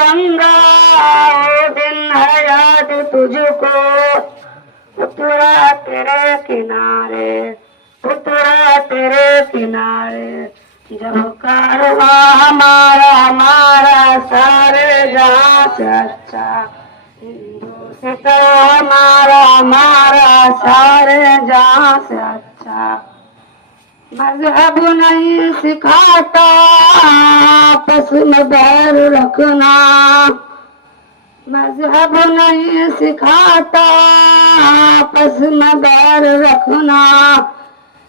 गंगा दिन है याद तुझको, उतरा तेरे किनारे, उतरा तेरे किनारे। जब कारवा हमारा हमारा सारे जहाँ से अच्छा, हिंदू सिता हमारा हमारा सारे जहाँ से अच्छा। मजहब नहीं सिखाता आपस में बैर रखना, मजहब नहीं सिखाता आपस में बैर रखना।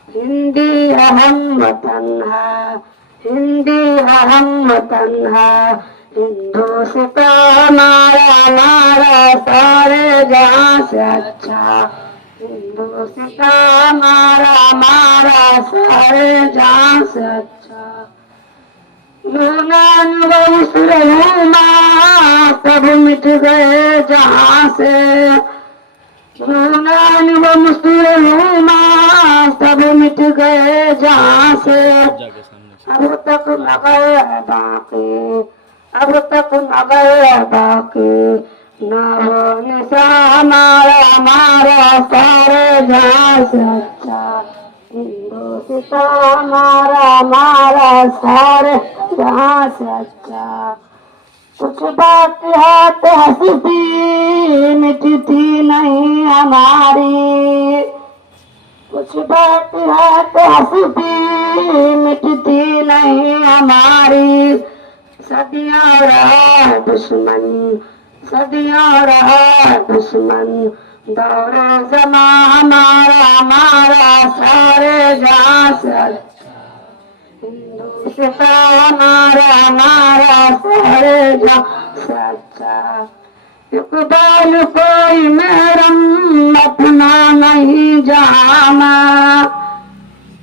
हिंदी अहम वतन है, हिंदी अहम वतन है। हिंदू सिता हमारा हमारा सारे जहाँ से अच्छा, हिंदू सिता हमारा हमारा सारे जहाँ से अच्छा। यूनान व मुसलमा सब मिट गए जहाँ से, यूनान व मुसलमा सब मिट गए जहाँ से। अब तक न गए बाकी, अब तक न गए बाकी, न वो निशा हमारा हमारा सारे जहाँ से अच्छा। हिंदू सिता हमारा हमारा सारे जहाँ से अच्छा। कुछ बात है तो हंसती मिटती नहीं हमारी, कुछ बात है तो हंसती मिटती नहीं हमारी। सदियों रहा दुश्मन, सदियों रहा दुश्मन, दौरे जमा हमारा हमारा सारे जहाँ से अच्छा। हिंदू सिता हमारा हमारा सारे जहाँ से अच्छा। इकबाल कोई महरम अपना नहीं जाना,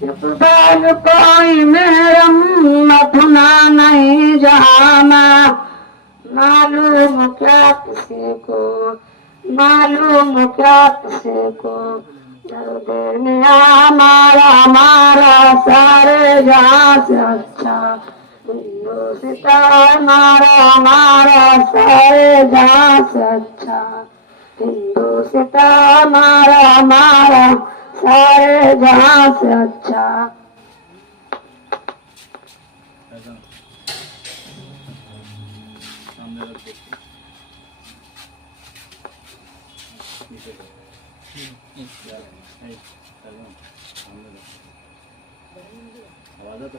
इकबाल कोई महरम अपना नहीं जाना। मालूम क्या किसी को, मालूम क्या किसी को, दर्द मिया हमारा हमारा सारे जहाँ से अच्छा। हिंदू सिता हमारा हमारा सारे जहाँ से अच्छा, हिंदू सिता हमारा हमारा सारे जहाँ से अच्छा। आवाज आता